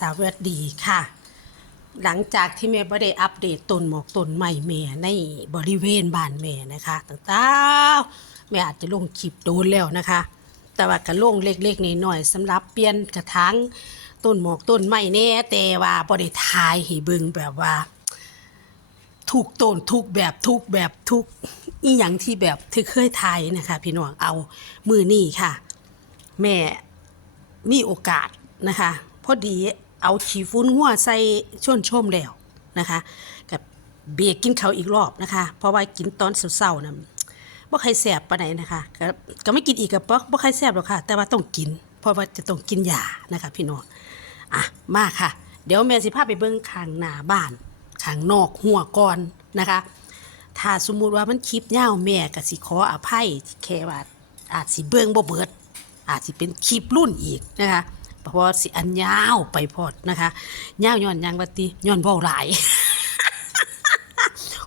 สวัสดีค่ะ หลังจากที่แม่บ่ได้อัปเดตต้นหมอกต้นใหม่แม่ในบริเวณบ้านแม่นะคะตั้งแต่แม่อาจจะลงคลิปโดนแล้วนะคะ แต่ว่าก็ลงเล็กๆน้อยๆสำหรับเปลี่ยนกระถางต้นหมอกต้นใหม่แน่แต่ว่าบ่ได้ทายให้เบิ่งแบบว่าทุกต้นทุกแบบทุกแบบทุกอีหยังที่แบบที่เคยทายนะคะพี่น้องเอามือนี่ค่ะ แม่มีโอกาสนะคะ พอดีเอาขี้ฟุ้นหัวใส่ช่วนชมแล้วนะคะกับเบียกินเขาอีกรอบนะคะ เพราะว่ากินตอนเศร้าๆนะบ่ใครแสบปานไหนนะคะก็ก็ไม่กินอีกกับบ่บ่ใครแสบหรอกค่ะ แต่ว่าต้องกิน เพราะว่าจะต้องกินยานะคะพี่น้องอะมาค่ะ เดี๋ยวแม่สิพาไปเบิ่งข้างหน้าบ้านข้างนอกหัวก่อนนะคะ ถ้าสมมุติว่ามันคลิปยาวแม่ก็สิขออภัยแค่ว่าอาจสิเบิ่งบ่เบิด อาจสิเป็นคลิปรุ่นอีกนะคะ เพราะว่าสิอันยาวไปพอดนะคะยาวย้อนยังวัติย้อนเว้าหลาย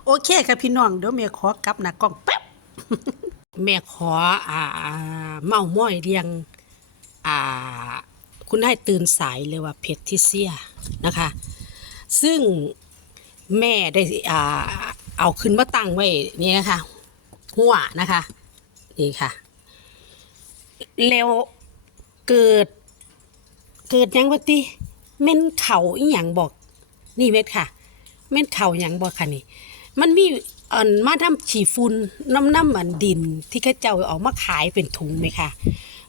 โอเคค่ะพี่น้องเดี๋ยวแม่ขอกลับหน้ากล้องแป๊บแม่ขออ่าเมาม้อยเรียงอ่าคุณได้ตื่นสายเลยว่าเพชรทิเซียนะคะ ซึ่งแม่ได้อ่าเอาขึ้นมาตั้งไว้นี่นะคะหัวนะคะนี่ค่ะแล้วเกิด เกิดยังวะติแม่นเข่าอีหยังบอก นี่เม็ดค่ะแม่นเข่าหยังบอกค่ะนี่ มันมีอันมาทำฉีฝุ่นน้ำน้ำมันดิน ที่เข้าเจ้าเอามาขายเป็นถุงไหมค่ะ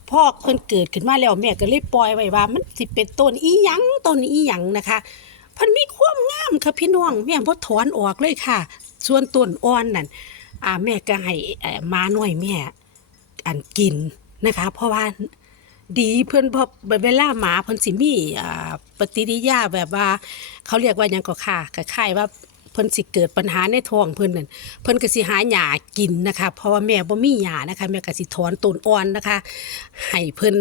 พ่อเพิ่นเกิดขึ้นมาแล้วแม่ก็เลยปล่อยไว้ว่า มันสิเป็นต้นอีหยังต้นอีหยังนะคะพันมีความงามค่ะพี่น้องแม่บ่ถอนออกเลยค่ะ ส่วนต้นอ่อนนั่นอ่าแม่ก็ให้มาหน่อยแม่อันกินนะคะ เพราะว่า ดีเพื่อนพอเวลาหมาเพิ่นสิมีอ่าปฏิกิริยาแบบว่า เขาเรียกว่าหยังก็ค่ะคล้ายๆว่าเพิ่นสิเกิดปัญหาในท้องเพิ่นนั่นเพิ่นก็สิหาหญ้ากินนะคะ เพราะว่าแม่บ่มีหญ้านะคะแม่ก็สิถอนต้นอ่อนนะคะให้เพิ่น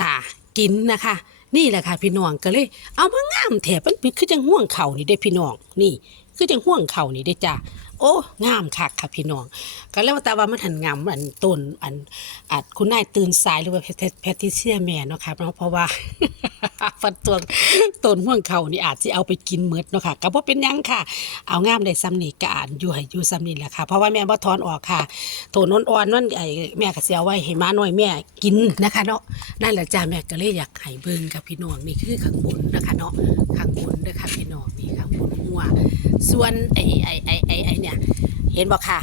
อ่ากินนะคะ นี่แหละค่ะพี่น้องก็เลย เอามางามแถบมันคือจังห่วงเขานี่เด้พี่น้องนี่ คือจังห่วงเขานี่เด้จ้า โอ้งามคักค่ะพี่น้อง ก็แล้วแต่ว่ามันหันงามอันต้นอันอาจคุณนายตื่นสายหรือว่าแพทิเซียแม่เนาะครับเนาะเพราะว่า ฟันตัวต้นห่วงเขานี่อาจจะเอาไปกินเมือดเนาะค่ะก็บ่เป็นหยังค่ะ เอางามได้ซ้ำนี่ก็อ่านอยู่ให้อยู่ซ้ำนี่แหละค่ะ เพราะว่าแม่บ่ถอนออกค่ะต้นนอ่อนนั่นไอ้แม่ก็สิเอาไว้ให้มาน้อยแม่กินนะคะเนาะนั่นแหละจ้าแม่ก็เลยอยากให้เบิ่งกับพี่น้องนี่คือข้างบนนะคะเนาะข้างบนเด้อค่ะพี่น้องนี่ข้างบนหัว ส่วนไอ้ไอ้ไอ้ไอ้ไอ้เนี่ย เห็นบ่ค่ะ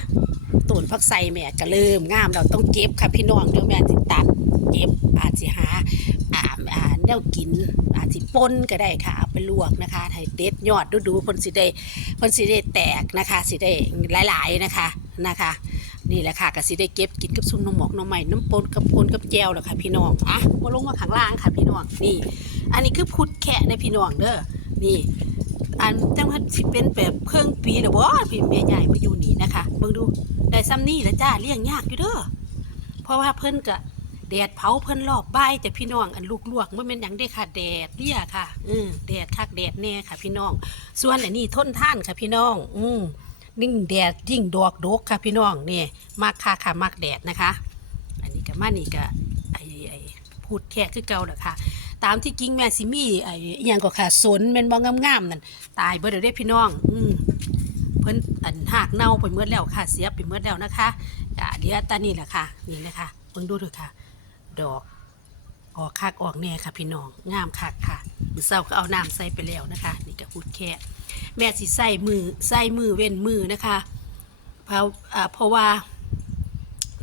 ต้นพักไซแม่ก็เริ่มงามเราต้องเก็บค่ะพี่น้องเดี๋ยวแม่สิตัดบอาจสิหาอ่าอ่า แนวกินอาจสิป่นก็ได้ค่ะเอาไปลวกนะคะให้เด็ดยอดดูๆเพิ่นสิได้เพิ่นสิได้แตกนะคะสิได้หลายๆนะคะนะคะ นี่แหละค่ะก็สิได้เก็บกินกับซุปน้ำหมอกน้ำใหม่น้ำปนกับปนกับแจวแหละค่ะพี่น้องอะมาลงมาข้างล่างค่ะพี่น้องนี่ อันนี้คือพุดแคะในพี่น้องเด้อนี่อันจังว่าสิเป็นแบบเครื่องปีหรือบ่พี่แม่ใหญ่มาอยู่นี่นะคะเบิ่งดูได้ซ้ำนี่แล้วจ้าเลี้ยงยากอยู่เด้อเพราะว่าเพิ่นก็ แดดเผาเพิ่นรอบบ่ายแต่พี่น้องอันลูกลวกมันเป็นหยังได้ค่ะ แดดเลี่ยค่ะอืมแดดคักแดดแน่ค่ะ พี่น้อง ส่วนอันนี้ทนท่านค่ะพี่น้อง อืมนิ่งแดดยิ่งดอกดกค่ะพี่น้องนี่มากค่ะค่ะมากแดดนะคะ อันนี้ก็มานี่ก็ไอ้ไอ้พูดแค่คือเก่าแหละค่ะ ตามที่กิ้งแม่สิมี่ไอ้อหยังก็ค่ะสนแม่นบ่งามๆนั่นตายเบิดแล้วเด้พี่น้อง อืมเพิ่นอันหากเน่าไปเมื่อแล้วค่ะ เสียไปเมื่อแล้วนะคะก็เหลือแตานี่แหละค่ะ นี่นะคะเบิ่งดูเถอะค่ะ ดอก ออกคักออกแน่ค่ะ พี่น้องงามคักค่ะมือเช้าก็เอาน้ำใส่ไปแล้วนะคะ นี่ก็พูดแค่แม่สิใส่มือใส่มือเว้นมือนะคะเพราะเพราะว่า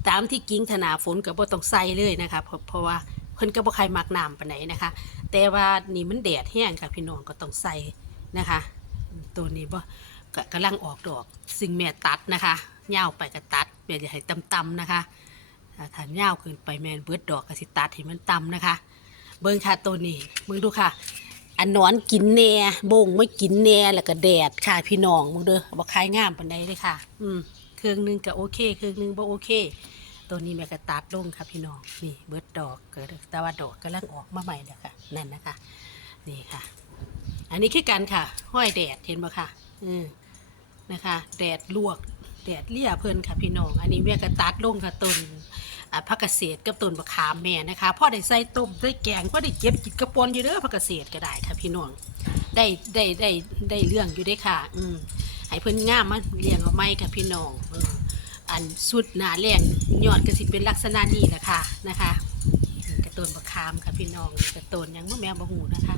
ตามที่กิ้งธนาฝนก็บ่ต้องใส่เลยนะคะเพราะเพราะว่าเพิ่นก็บ่ใครมักน้ำปานไหนนะคะ แต่ว่านี่มันแดดแห้งค่ะพี่น้องก็ต้องใส่นะคะ ตัวนี้บ่กำลังออกดอกซึ่งแม่ตัดนะคะยาวไปก็ตัดแม่จะให้ต่ำๆนะคะ ถ้าถ้ายาวเกินไปแม่เบิดดอกก็สิตัดให้มันต่ำนะคะ เบิ่งค่ะตัวนี้เบิ่งดูค่ะ อันนอนกินแหน่บงไม่กินแหน่แล้วก็แดดค่ะพี่น้องมึงเด้อบ่คายงามปานใดเลยค่ะ อืมเครื่องหนึงก็โอเค เครื่องหนึงบ่โอเค ตัวนี้แม่ก็ตัดลงค่ะพี่น้องนี่เบิดดอกเกิดแต่ว่าดอกกำลังออกมาใหม่แล้วค่ะนั่นนะคะนี่ค่ะ อันนี้คือกันค่ะ ห้อยแดดเห็นบ่ค่ะ อืมนะคะ แดดลวก แดดเลี่ยเพิ่นค่ะพี่น้อง อันนี้แม่ก็ตัดลงค่ะต้นผักเกษตรกับต้นบะขามแม่นะคะพ่อได้ใส่ต้มใส่แกงพ่อได้เก็บกินกระปนอยู่เด้อผักเกษตรก็ได้ค่ะพี่น้องได้ได้ได้ได้เรื่องอยู่ได้ค่ะ อืมให้เพิ่นง่ามมาเลี้ยงเอาไม้ค่ะพี่น้องอันสุดหนาแรงยอดก็สิเป็นลักษณะนี้แหละค่ะนะคะกระต้นบะขามค่ะพี่น้องกระต้นยังบ่แม่บ่ฮู้นะคะ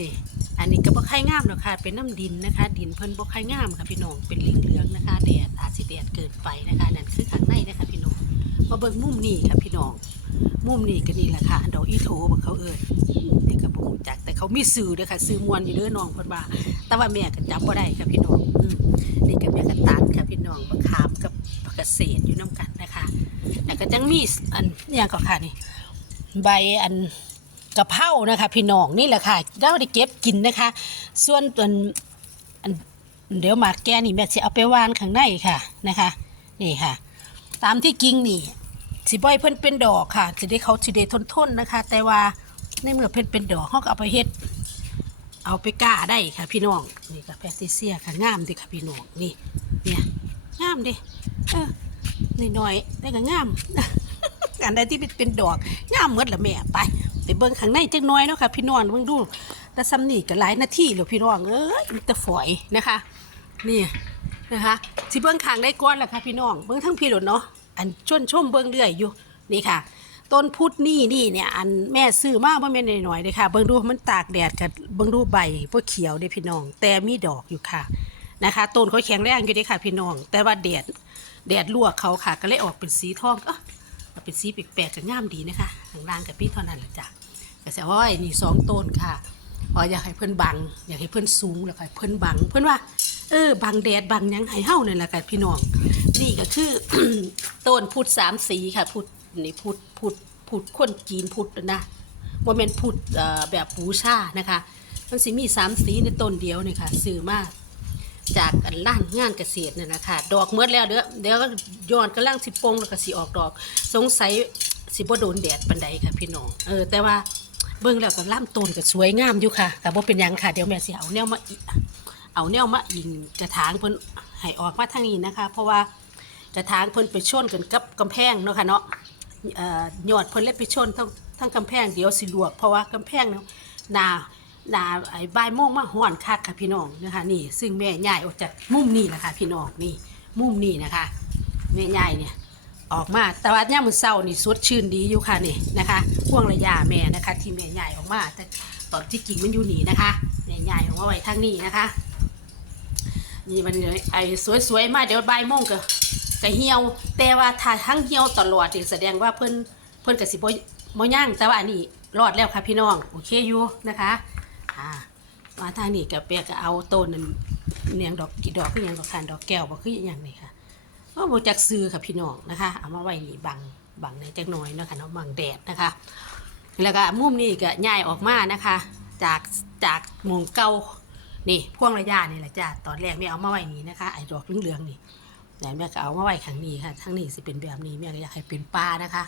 นี่อันนี้ก็บ่ค่อยงามหรอกค่ะเป็นน้ำดินนะคะ ดินเพิ่นบ่ค่อยงามค่ะพี่น้องเป็นเหลืองๆนะคะแดดอาจสิแดดเกินไปนะคะนั่นคือข้างในนะคะพี่น้องมาเบิ่งมุมนี้ค่ะพี่น้องมุมนี้ก็นี่แหละค่ะดอกอีโถบักเขาเอิญเด็กกระปูจักแต่เขามีสื่อเด้อค่ะสื่อมวลอยู่เด้อน้องเพิ่นว่าแต่ว่าแม่ก็จับบ่ได้ค่ะพี่น้องนี่ก็แม่ก็ตัดค่ะพี่น้องบักขามกับผักเกษตรอยู่นํกันนะคะแล้วก็จังมีอันอหย่างก็ค่ะนี่ใบอัน กะเพรานะคะ พี่น้องนี่แหละค่ะเราได้เก็บกินนะคะ ส่วนตัวเดี๋ยวหมากแกนี่แม่สิเอาไปวานข้างในค่ะนะคะ นี่ค่ะ ตามที่จริงนี่สิบ่อยเพิ่นเป็นดอกค่ะสิได้เขาสิได้ทนทนๆนะคะ แต่ว่าในเมื่อเพิ่นเป็นดอกเขาก็เอาไปเฮ็ด เอาไปก้าได้ค่ะ พี่น้องนี่ค่ะแพทิเซียค่ะงามดิค่ะพี่น้องนี่เนี่ยงามดิเออหน่อยได้ก็งามอันใดที่เป็นดอกงามหมดละแม่ไป ไปเบิ่งข้างในจักหน่อยเนาะค่ะพี่น้องเบิ่งดูแต่ซ้ำนี่ก็หลายนาทีแล้วพี่น้องเอ้ยมีแต่ฝอยนะคะ นี่นะคะสิเบิ้งข้างได้ก้อนแหละค่ะพี่น้องเบิ้งทั้งพี่หลดเนาะอันชวนชมเบิ้งเรื่อยอยู่นี่ค่ะ ต้นพุทธนี่นี่เนี่ยอันแม่ซื้อมาบ่แม่นหน่อยๆเลยค่ะ เบิ้งดูมันตากแดดกับเบิ้งดูใบพวกเขียวเด้พี่น้อง แต่มีดอกอยู่ค่ะนะคะต้นเขาแข็งแรงอยู่เด้ค่ะพี่น้อง แต่ว่าแดดแดดลวกเขาค่ะ ก็เลยออกเป็นสีทองเออเป็นสีแปลกๆก็งามดีนะคะ ข้างล่างกับพี่เท่านั้นแหละจ้ะก็จะว่านี่สองต้นค่ะพออยากให้เพิ่อนบัง อยากให้เพิ่อนสูงแล้วก็เพิ่อนบัง เพิ่อนว่า เออบังแดดบังยังให้เฮ้าเนั่นแหละค่ะพี่น้อง นี่ก็คือต้นพุทธสามสีค่ะพุทธนี่พุทธพุทธพุทธคนจีนพุทธนะว่าเป็นพุทธแบบบูชานะคะมันสิมีสามสีในต้นเดียวนี่ค่ะซื้อมาจากอันล้านงานเกษตรเนั่นนะคะดอกเมื่อแล้วเด้อเดี๋ยวย้อนกำลังสิปงแล้วก็สิออกดอก สงสัย สิบ่โดนแดดปันใดค่ะพี่น้อง เออ แต่ว่าเบิ่งแล้วก็ล่ำต้นก็สวยงามอยู่ค่ะแต่บ่เป็นหยังค่ะ เดี๋ยวแม่สิเอาแนวมาอิเอาแนวมาอิงกระถางเพิ่นให้ออกมาทางนี้นะคะ เพราะว่ากระถางเพิ่นไปชนกันกับกำแพงเนาะค่ะเนาะเอ่อยอดเพิ่นเลยไปชนทั้งทั้งกำแพงเดี๋ยวสิลวก เพราะว่ากำแพงเนาะหนาหนาไอ้ใบ่ายโมงมาฮ้อนคักค่ะพี่น้องนะคะนี่ ซึ่งแม่ใหญ่ออกจากมุมนี้แหละค่ะพี่น้องนี่มุมนี้นะคะแม่ใหญ่เนี่ย ออกมา แต่ว่าย่ามมือเศร้านี่สดชื่นดีอยู่ค่ะนี่นะคะพ่วงระยะแม่นะคะ ที่แม่ใหญ่ออกมา แต่ตอนที่กิ่งมันอยู่หนีนะคะแม่ใหญ่ออกมาไว้ทางนี้นะคะ นี่มันเลยไอ้สวยๆมาเดี๋ยวใบ่ายโมงก็ก็เหี่ยว แต่ว่าถ้าทั้งเหี่ยวตลอดนี่แสดงว่าเพิ่นเพิ่นก็สิบ่บ่ย่างแต่ว่าอันนี้รอดแล้วค่ะพี่น้องโอเคอยู่นะคะอ่ามาทางนี้ก็เปียกก็เอาต้นเนียงดอกกี่ดอกคือหยังดอกคานดอกแก้วบ่คือหยังนี่ค่ะ ก็บจากซื้อค่ะพี่น้องนะคะ เอามาไว้นี่บังบังในจักน้อยนะคะเนาะบังแดดนะคะ แล้วก็มุมนี้ก็ย้ายออกมานะคะ จากจากมงเก่านี่พ่วงระยะนี่แหละจ้าตอนแรกไม่เอามาไว้นี้นะคะไอ้ดอกเหลืองๆนี่แต่แม่ก็เอามาไว้ข้างนี้ค่ะทั้งนี้สิเป็นแบบนี้แม่ก็อยากให้เป็นป้านะคะ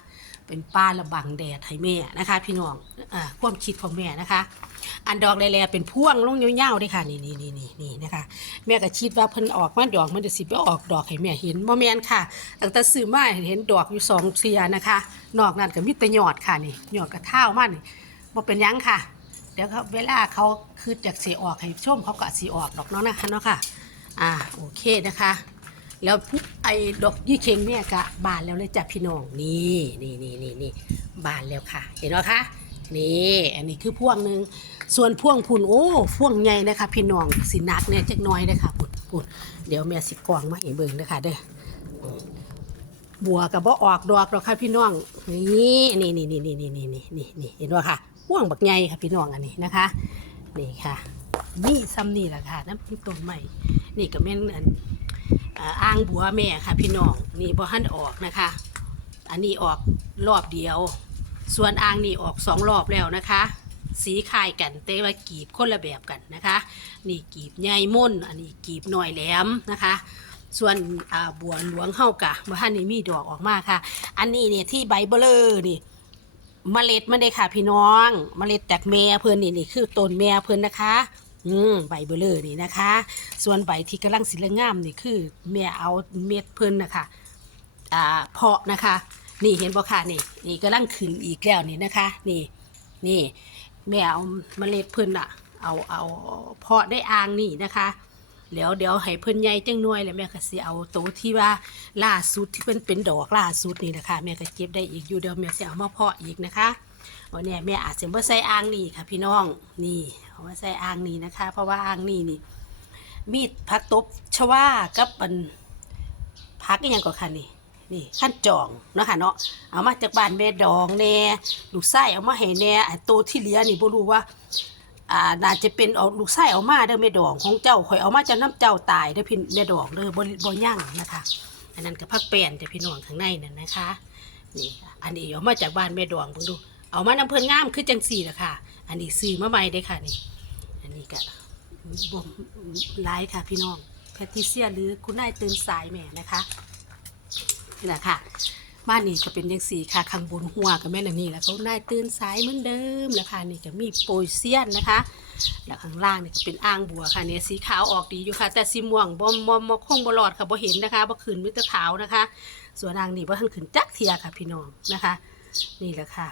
เป็นป้าระบังแดดให้แม่นะคะ พี่น้องอความคิดของแม่นะคะ อันดอกแลๆเป็นพ่วงลงยาวๆด้วยค่ะนี่นี่นี่นี่นี่นะคะ แม่ก็คิดว่าเพิ่นออกมาดอกมันจะสิไปออกดอกให้แม่เห็นบ่แม่นค่ะตั้งแต่ซื้อมาเห็นดอกอยู่สองเสียนะคะ นอกนั้นก็มีแต่ยอดค่ะนี่ยอดกระเท้ามันนี่บ่เป็นยังค่ะ เดี๋ยวเขาเวลาเขาคือจากสีออกให้ชมเขาก็สีออกดอกเนาะนะคะเนาะค่ะ อ่าโอเคนะคะ แล้วไอ้ดอกยี่เข่งเนี่ยกะบานแล้วเลยจ้ะพี่น้องนี่นี่นี่นี่นี่บานแล้วค่ะ เห็นไหมคะนี่อันนี้คือพ่วงหนึ่งส่วนพ่วงพุ่นโอ้พ่วงใหญ่นะคะพี่น้องสินักเนี่ยจักน้อยนะคะพุ่นพุ่นเดี๋ยวแม่สิกวางมาให้เบิ่งนะคะเด้อบัวกับบ่ออกดอกดอกค่ะพี่น้องนี่นี่นี่นี่นี่นี่นี่นี่นี่นี่เห็นไหมคะพ่วงบักใหญ่ค่ะพี่น้องอันนี้นะคะนี่ค่ะนี่ซ้ำนี่แหละค่ะน้ำพริกต้นใหม่นี่ก็แม่นอัน อ่างบัวแม่ค่ะพี่น้องนี่บ่หันออกนะคะ อันนี้ออกรอบเดียว ส่วนอ่างนี่ออกสองรอบแล้วนะคะ สีคล้ายกันแต่ว่ากีบคนละแบบกันนะคะ นี่กีบใหญ่ม่นอันนี้กีบหน่อยแหลมนะคะ ส่วนบัวหลวงเฮากะบ่ทันนี่มีดอกออกมาค่ะ อันนี้เนี่ยที่ใบเบลอนี่เมล็ดมันเลยค่ะพี่น้องเมล็ดจากแม่เพิ่นนี่นี่คือต้นแม่เพิ่นนะคะ อืมใบเบลอนี่นะคะ ส่วนใบที่กำลังสิเหลืองงามนี่คือแม่เอาเม็ดเพิ่นนะคะอ่าเพาะนะคะ นี่เห็นบ่ค่ะนี่นี่กำลังขึ้นอีกแล้วนี่นะคะ นี่นี่แม่เอาเมล็ดเพิ่นอะเอาเอาเพาะได้อ่างนี่นะคะเดี๋ยวเดี๋ยวให้เพิ่นใหญ่จังหน่วยแล้วแม่ก็สิเอาโตที่ว่าล่าสุดที่เพิ่นเป็นดอกล่าสุดนี่นะคะแม่ก็เก็บได้อีกอยู่เดี๋ยวแม่สิเอามาเพาะอีกนะคะ วันนี้แม่อาจจะบ่ใส่อ่างนี่ค่ะพี่น้องนี่เอามาใส่อ่างนี่นะคะ เพราะว่าอ่างนี่นี่ มีดพักตบชวากับอันพักอยังก็ค่ะนี่นี่ขั้นจองเนาะค่ะเนาะเอามาจากบ้านแม่ดองแน่ลูกไส้เอามาให้แน่ไอ้ตัวที่เหลือนี่บ่รู้ว่าอ่าน่าจะเป็นเอาลูกไส้เอามาเด้อแม่ดองของเจ้าข่อยเอามาจากน้ำเจ้าตายเด้อพี่แม่ดองเด้อบ่บ่ย่างนะคะ อันนั้นก็พักแป้นแต่พี่น้องข้างในนั่นนะคะนี่อันนี้เอามาจากบ้านแม่ดองเบิ่งดู เอามาน้ำเพิ่นงามคือจังสี่ละค่ะ อันนี้ซื้อมาใหม่เด้ค่ะนี่ อันนี้ก็บ่มหลายค่ะพี่น้องแพทิเซียหรือคุณนายตื่นสายแม่นะคะนี่แหละค่ะบ้านนี้ก็เป็นยังสีค่ะข้างบนหัวกับแม่นนนี่แล้วก็นายตื่นสายเหมือนเดิมแล้วค่ะนี่ก็มีโปรยเซียนนะคะ แล้วข้างล่างนี่ก็เป็นอ่างบัวค่ะเนี่ยสีขาวออกดีอยู่ค่ะ แต่สีม่วงบ่บ่บ่คงบลอดค่ะบ่เห็นนะคะบ่ขึ้นมิตรขาวนะคะ ส่วนอ่างนี่บ่ทันขึ้นจักเทียค่ะพี่น้องนะคะ นี่แหละค่ะ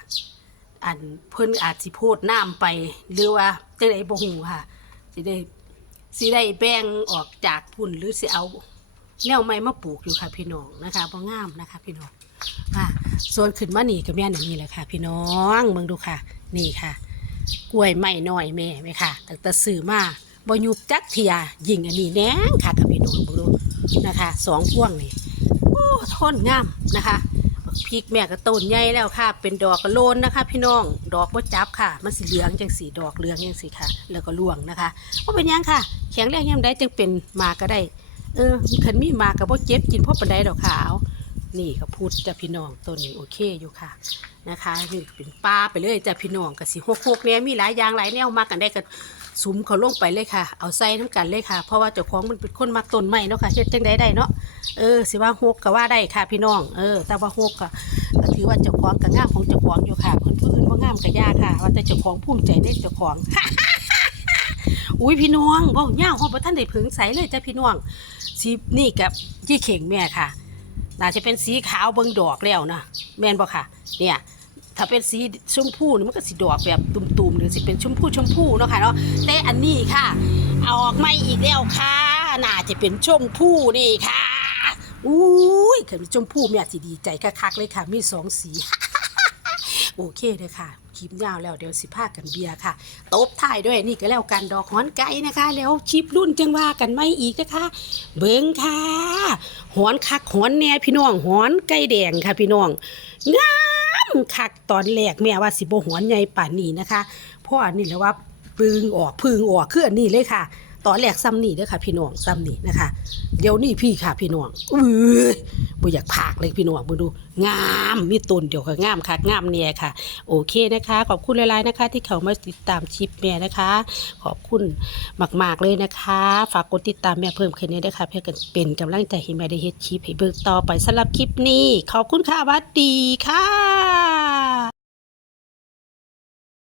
อันเพิ่นอาจสิโพดน้ำไป หรือว่าจังไดบ่ฮู้ค่ะสิได้สิได้แบ่งออกจากพุ่นหรือสิเอาแนวใหม่มาปลูกอยู่ค่ะพี่น้องนะคะบ่งามนะคะ พี่น้องค่ะส่วนขึ้นมานี่ก็แม่นอันนี้แหละค่ะ พี่น้องเบิ่งดูค่ะ นี่ค่ะ กล้วยไม้น้อยแม่ไหมค่ะตั้งแต่ซื้อมาบ่ยุบจักเทียยิงอันนี้แน่งค่ะกับพี่น้องเบิ่งดูนะคะสองพวงนี่โอ้ทนงามนะคะ ริกแม่ก็ต้นใหญ่แล้วค่ะ เป็นดอกกระโลนนะคะ พี่น้องดอกบ่จับค่ะ มันสีเหลืองจังสีดอกเหลืองจังสีค่ะ แล้วก็ร่วงนะคะว่าเป็นยังค่ะ แข็งแรงยามใดจึงเป็นมาก็ได้ เออคันมีมากก็บ่เจ็บกินพราะปานใดดอกขาวนี่ก็พูดจ้ะพี่น้องต้นนี้โอเคอยู่ค่ะนะคะนี่เป็นป้าไปเลยจ้ะพี่น้องกับสีหกหกเนี่ยมีหลายอย่างหลายแนวมากันได้กัน สุมเขาลงไปเลยค่ะ เอาใส่น้ำกันเลยค่ะ เพราะว่าเจ้าของมันเป็นคนมักต้นไม้เนาะค่ะเฮ็ดจังได้ได้เนาะ เออสิว่าหกก็ว่าได้ค่ะพี่น้อง เออ แต่ว่าหกก็ถือว่าเจ้าของกับงามของเจ้าของอยู่ค่ะคนอื่นว่างามกับยากค่ะ ว่าแต่เจ้าของภูมิใจในเจ้าของอุ้ยพี่น้องเว้าย่าวเฮาบ่ทันได้ผึ่งใสเลยจ้ะพี่น้องสินี่กับยี่เข่งแม่ค่ะน่าจะเป็นสีขาวเบิ่งดอกแล้วนะแม่นบ่ค่ะ เนี่ย ถ้าเป็นสีชมพูนี่มันก็สีดอกแบบตุ่มๆหรือสิเป็นชมพูชมพูเนาะค่ะเนาะแต่อันนี้ค่ะเอาออกมาอีกแล้วค่ะน่าจะเป็นชมพูนี่ค่ะอุ้ยคือชมพูแม่สิดีใจคักๆเลยค่ะ มีสองสีโอเคเลยค่ะคลิปยาวแล้วเดี๋ยวสิพากันเบียร์ค่ะตบท้ายด้วยนี่ก็แล้วกันดอกหอนไก่นะคะ แล้วชิปรุ่นจังว่ากันไม่อีกนะคะ เบิ้งค่ะหอนคักหอนแหน่พี่น้องหอนไก่แดงค่ะพี่น้องงา คักตอนแรกแม่ว่าสิบ่หวนใหญ่ป่านนี้นะคะพ่อันนี้แล้วว่าพึงออกพึ่งออกคืออันนี้เลยค่ะ ตอนแรกซ้ำนี่เด้อค่ะ พี่น้องซ้ำนี่นะคะ เดี๋ยวนี้พี่ค่ะ พี่น้องอุ้ยบ่อยากพากเลยพี่น้องมาดู งามมีต้นเดียวก็งามค่ะงามเนี่ยค่ะ โอเคนะคะ ขอบคุณหลายๆนะคะ ที่เขามาติดตามชิปแม่นะคะ ขอบคุณมากๆเลยนะคะ ฝากกดติดตามแม่เพิ่มขึ้นนี้ด้วยค่ะเพื่อกันเป็นกำลังใจให้แม่ได้เฮ็ดคลิปให้เบิกต่อไปสำหรับคลิปนี้ ขอบคุณค่ะสวัสดีค่ะ